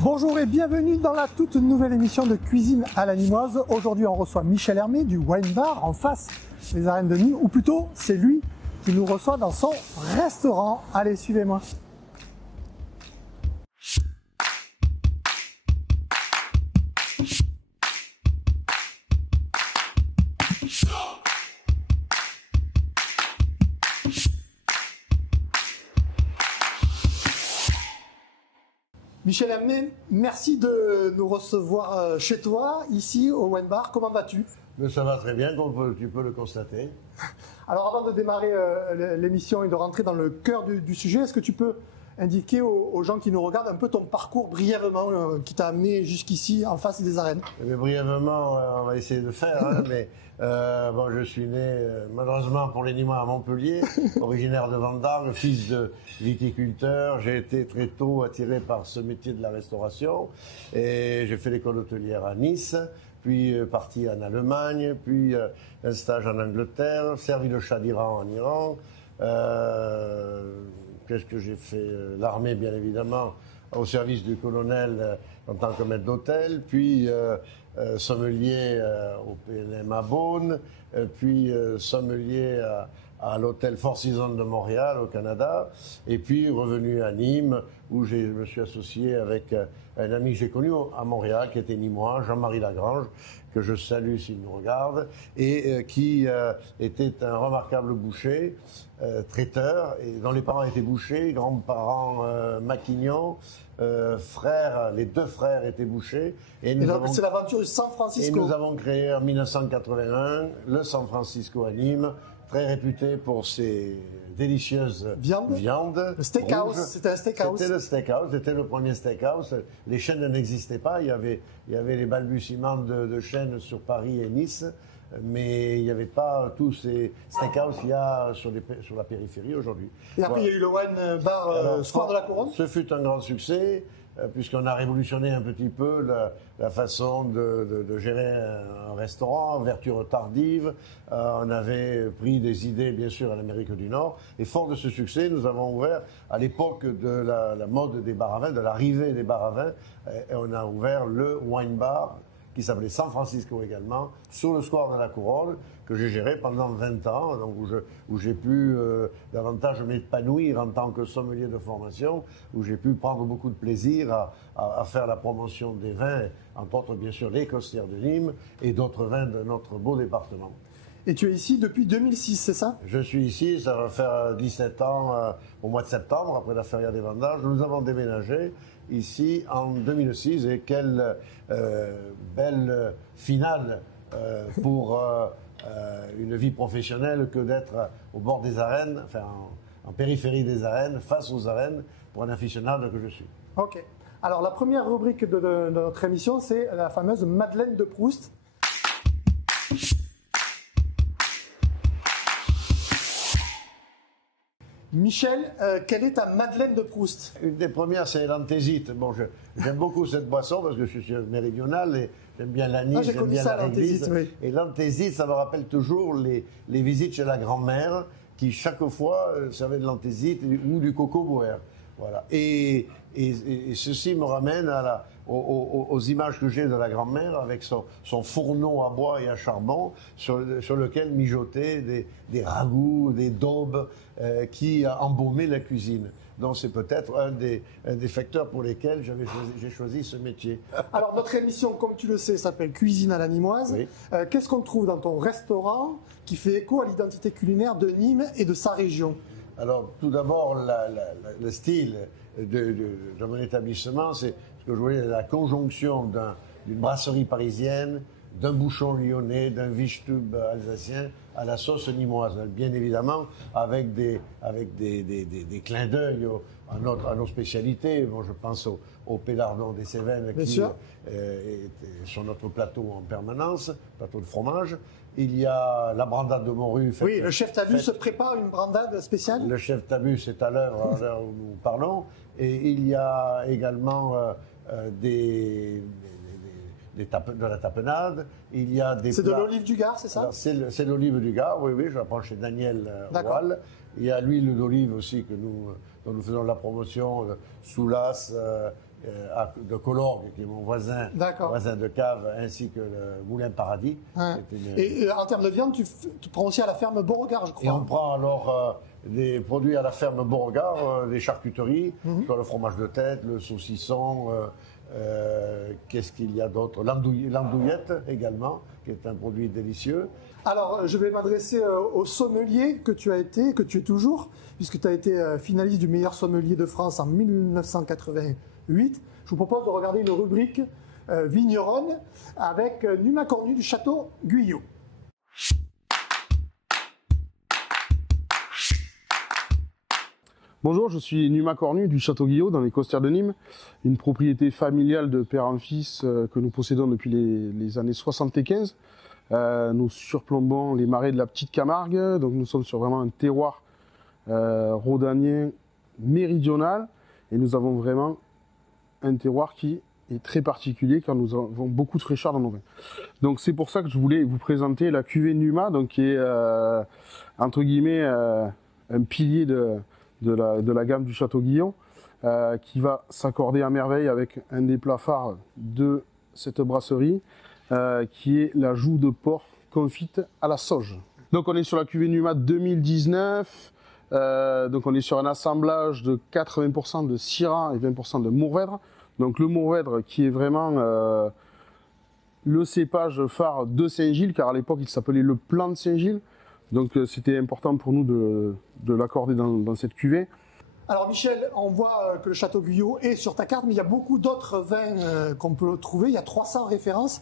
Bonjour et bienvenue dans la toute nouvelle émission de Cuisine à la Nîmoise. Aujourd'hui, on reçoit Michel Hermé du Wine Bar en face des arènes de Nîmes, ou plutôt, c'est lui qui nous reçoit dans son restaurant. Allez, suivez-moi. Michel Hermé, merci de nous recevoir chez toi, ici au Wine Bar. Comment vas-tu? Mais ça va très bien, comme tu peux le constater. Alors avant de démarrer l'émission et de rentrer dans le cœur du sujet, est-ce que tu peux indiquer aux gens qui nous regardent un peu ton parcours brièvement qui t'a amené jusqu'ici en face des arènes? Mais brièvement, on va essayer de le faire, hein, mais bon, je suis né malheureusement pour les Nîmois à Montpellier, originaire de Vendargue, fils de viticulteur. J'ai été très tôt attiré par ce métier de la restauration et j'ai fait l'école hôtelière à Nice, puis parti en Allemagne, puis un stage en Angleterre, servi le Shah d'Iran en Iran. Qu'est-ce que j'ai fait? L'armée, bien évidemment, au service du colonel en tant que maître d'hôtel, puis sommelier au PNM à Beaune, puis sommelier à l'hôtel Four Seasons de Montréal, au Canada, et puis revenu à Nîmes, où je me suis associé avec un ami que j'ai connu à Montréal, qui était nîmois, Jean-Marie Lagrange, que je salue s'il nous regarde, et qui était un remarquable boucher, traiteur, et dont les parents étaient bouchers, grands-parents maquignons, frères, les deux frères étaient bouchers. C'est l'aventure du San Francisco. Et nous avons créé en 1981 le San Francisco à Nîmes, très réputé pour ses délicieuses viandes. Le steakhouse, c'était un steakhouse. C'était le steakhouse, c'était le premier steakhouse. Les chaînes n'existaient pas, il y avait les balbutiements de chaînes sur Paris et Nice, mais il n'y avait pas tous ces steakhouse qu'il y a sur la périphérie aujourd'hui. Et après, il y a eu le Wine Bar Square de la Couronne. Ce fut un grand succès, puisqu'on a révolutionné un petit peu la façon de gérer un restaurant, ouverture tardive. On avait pris des idées, bien sûr, à l'Amérique du Nord. Et fort de ce succès, nous avons ouvert, à l'époque de la mode des bars à vin, de l'arrivée des bars à vin, et on a ouvert le Wine Bar, qui s'appelait San Francisco également, sur le square de la Couronne, que j'ai géré pendant 20 ans, donc où j'ai pu davantage m'épanouir en tant que sommelier de formation, où j'ai pu prendre beaucoup de plaisir à faire la promotion des vins, entre autres bien sûr les Costières de Nîmes et d'autres vins de notre beau département. Et tu es ici depuis 2006, c'est ça? Je suis ici, ça va faire 17 ans au mois de septembre, après la feria des vendages. Nous avons déménagé ici en 2006 et quelle belle finale pour une vie professionnelle que d'être au bord des arènes, enfin en périphérie des arènes, face aux arènes, pour un aficionado que je suis. Ok. Alors la première rubrique de notre émission, c'est la fameuse Madeleine de Proust. Michel, quelle est ta Madeleine de Proust? Une des premières, c'est l'anthésite. Bon, j'aime beaucoup cette boisson parce que je suis méridional et j'aime bien l'anis, j'aime bien la réglisse. Oui. Et l'anthésite, ça me rappelle toujours les visites chez la grand-mère qui, chaque fois, servaient de l'anthésite ou du coco boer. Voilà. Et ceci me ramène aux images que j'ai de la grand-mère avec son fourneau à bois et à charbon sur lequel mijotaient des ragoûts, des daubes qui embaumaient la cuisine. Donc c'est peut-être un des facteurs pour lesquels j'ai choisi ce métier. Alors notre émission, comme tu le sais, s'appelle Cuisine à la Nîmoise. Oui. Qu'est-ce qu'on trouve dans ton restaurant qui fait écho à l'identité culinaire de Nîmes et de sa région? Alors tout d'abord, le style de mon établissement, c'est ce que je voyais, la conjonction d'une brasserie parisienne, d'un bouchon lyonnais, d'un Wichtub alsacien à la sauce nîmoise, bien évidemment, avec des clins d'œil à nos spécialités. Bon, je pense au pélardon des Cévennes qui est sur notre plateau en permanence, plateau de fromage. Il y a la brandade de morue. Oui, le chef Tabu se prépare une brandade spéciale. Le chef Tabu, c'est à l'heure où nous parlons. Et il y a également de la tapenade. Il y a des C'est de l'olive du Gard, c'est ça? C'est l'olive du Gard, oui, je l'apprends chez Daniel Roal. Il y a l'huile d'olive aussi dont nous faisons la promotion, Soulas, de Colorgue, qui est mon voisin de cave, ainsi que le Moulin Paradis. Ouais. Et en termes de viande, tu prends aussi à la ferme Beauregard, je crois. Et on prend alors des produits à la ferme Beauregard, des charcuteries, soit le fromage de tête, le saucisson, qu'est-ce qu'il y a d'autre? L'andouillette également, qui est un produit délicieux. Alors, je vais m'adresser au sommelier que tu as été, que tu es toujours, puisque tu as été finaliste du meilleur sommelier de France en 1988. Je vous propose de regarder une rubrique vigneronne avec Numa Cornu du Château Guyot. Bonjour, je suis Numa Cornu du Château Guyot dans les Costières de Nîmes, une propriété familiale de père en fils que nous possédons depuis les années 75. Nous surplombons les marais de la Petite Camargue, donc nous sommes sur vraiment un terroir rhodanien méridional et nous avons vraiment un terroir qui est très particulier car nous avons beaucoup de fraîcheur dans nos vins. Donc c'est pour ça que je voulais vous présenter la cuvée Numa, donc qui est entre guillemets un pilier de la gamme du Château Guyot, qui va s'accorder à merveille avec un des plats phares de cette brasserie, qui est la joue de porc confite à la sauge. Donc on est sur la cuvée Numa 2019, donc on est sur un assemblage de 80% de Syrah et 20% de Mourvèdre. Donc le Mourvèdre qui est vraiment le cépage phare de Saint-Gilles, car à l'époque il s'appelait le Plan de Saint-Gilles. Donc c'était important pour nous de l'accorder dans cette cuvée. Alors Michel, on voit que le Château Guyot est sur ta carte, mais il y a beaucoup d'autres vins qu'on peut trouver. Il y a 300 références.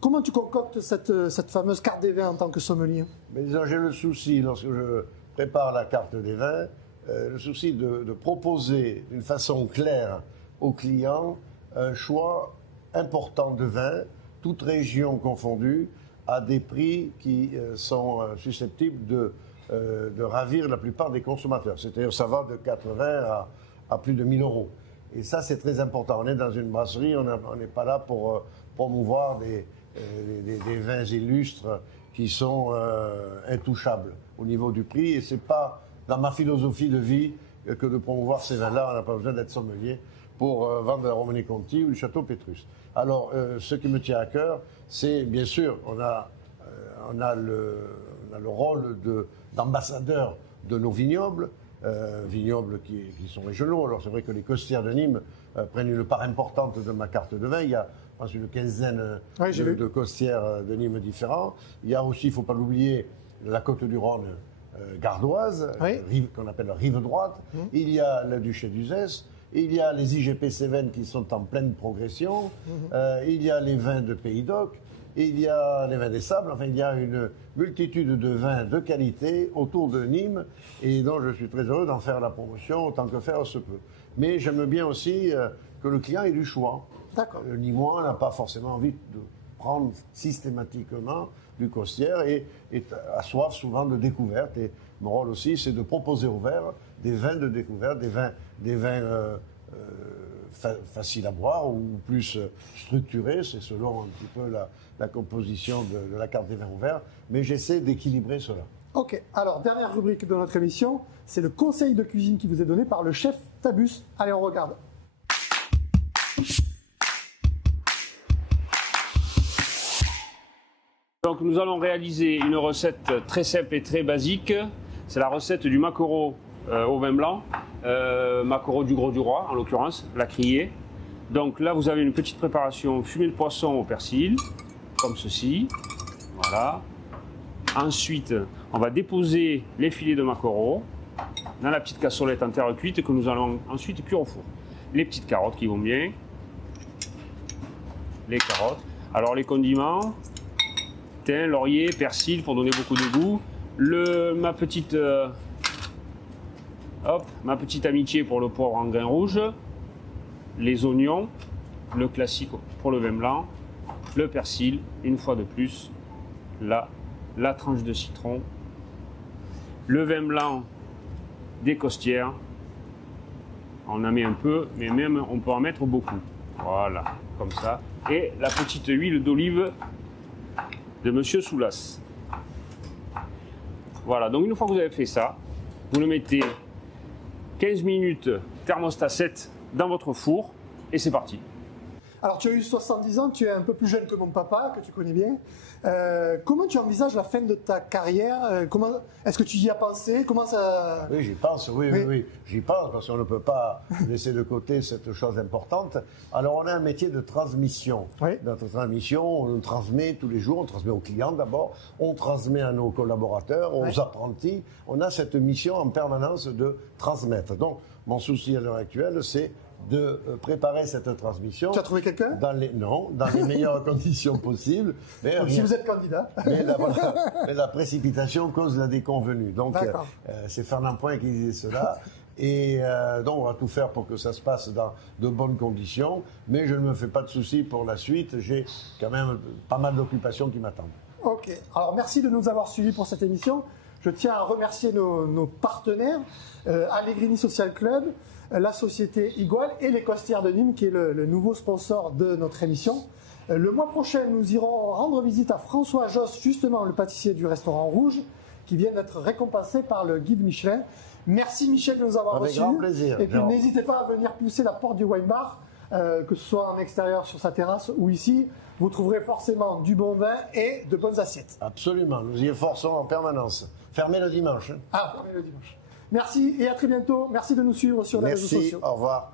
Comment tu concoctes cette fameuse carte des vins en tant que sommelier? Mais disons, j'ai le souci, lorsque je prépare la carte des vins, le souci de proposer d'une façon claire aux clients un choix important de vins, toutes régions confondues, à des prix qui sont susceptibles de ravir la plupart des consommateurs. C'est-à-dire, ça va de 80 à plus de 1000 euros. Et ça, c'est très important. On est dans une brasserie, on n'est pas là pour promouvoir des vins illustres qui sont intouchables au niveau du prix. Et c'est pas dans ma philosophie de vie que de promouvoir ces vins-là. On n'a pas besoin d'être sommelier pour vendre de la Romanée-Conti ou du Château Pétrus. Alors, ce qui me tient à cœur, c'est bien sûr, on a le rôle d'ambassadeur de nos vignobles, vignobles qui sont régionaux. Alors, c'est vrai que les Costières de Nîmes prennent une part importante de ma carte de vin. Il y a, je pense, une quinzaine de Costières de Nîmes différents. Il y a aussi, il ne faut pas l'oublier, la Côte du Rhône gardoise, qu'on appelle la rive droite. Il y a le Duché d'Uzès. Il y a les IGP Cévennes qui sont en pleine progression. Il y a les vins de Pays d'Oc. Il y a les vins des Sables. Enfin, il y a une multitude de vins de qualité autour de Nîmes et dont je suis très heureux d'en faire la promotion autant que faire se peut. Mais j'aime bien aussi que le client ait du choix. Le Nîmois n'a pas forcément envie de prendre systématiquement du Costière et a soif souvent de découverte. Et mon rôle aussi, c'est de proposer aux verres des vins de découverte, des vins faciles à boire ou plus structurés. C'est selon un petit peu la composition de la carte des vins au verre. Mais j'essaie d'équilibrer cela. Ok, alors dernière rubrique de notre émission, c'est le conseil de cuisine qui vous est donné par le chef Tabus. Allez, on regarde. Donc nous allons réaliser une recette très simple et très basique. C'est la recette du maquereau au vin blanc, maquereau du Gros du Roi en l'occurrence, la criée. Donc là vous avez une petite préparation fumée de poisson au persil, comme ceci. Voilà. Ensuite on va déposer les filets de maquereau dans la petite cassolette en terre cuite que nous allons ensuite cuire au four. Les petites carottes qui vont bien. Les carottes. Alors les condiments, thym, laurier, persil pour donner beaucoup de goût. Ma petite amitié pour le poivre en grain rouge. Les oignons, le classique pour le vin blanc. Le persil, une fois de plus. La tranche de citron. Le vin blanc des Costières. On en met un peu, mais même on peut en mettre beaucoup. Voilà, comme ça. Et la petite huile d'olive de Monsieur Soulas. Voilà, donc une fois que vous avez fait ça, vous le mettez 15 minutes, thermostat 7 dans votre four et c'est parti. Alors tu as eu 70 ans, tu es un peu plus jeune que mon papa, que tu connais bien. Comment tu envisages la fin de ta carrière? Est-ce que tu y as pensé? Comment ça... Oui, j'y pense, oui. J'y pense parce qu'on ne peut pas laisser de côté cette chose importante. Alors on a un métier de transmission. Oui. Notre transmission, on transmet tous les jours, on transmet aux clients d'abord, on transmet à nos collaborateurs, aux apprentis. On a cette mission en permanence de transmettre. Donc mon souci à l'heure actuelle, c'est de préparer cette transmission. Tu as trouvé quelqu'un? Dans les meilleures conditions possibles. Mais si vous êtes candidat. Mais la précipitation cause la déconvenue. Donc c'est Fernand Point qui disait cela. Et donc on va tout faire pour que ça se passe dans de bonnes conditions. Mais je ne me fais pas de soucis pour la suite. J'ai quand même pas mal d'occupations qui m'attendent. Ok. Alors merci de nous avoir suivis pour cette émission. Je tiens à remercier nos partenaires, Allegrini Social Club, la société Igual et les Costières de Nîmes, qui est le nouveau sponsor de notre émission. Le mois prochain, nous irons rendre visite à François Josse, justement le pâtissier du restaurant Rouge, qui vient d'être récompensé par le guide Michelin. Merci Michel de nous avoir reçus. Avec grand plaisir. Et puis n'hésitez pas à venir pousser la porte du wine bar, que ce soit en extérieur sur sa terrasse ou ici. Vous trouverez forcément du bon vin et de bonnes assiettes. Absolument, nous y efforçons en permanence. Fermé le dimanche. Ah, fermé le dimanche. Merci et à très bientôt. Merci de nous suivre sur les réseaux sociaux. Au revoir.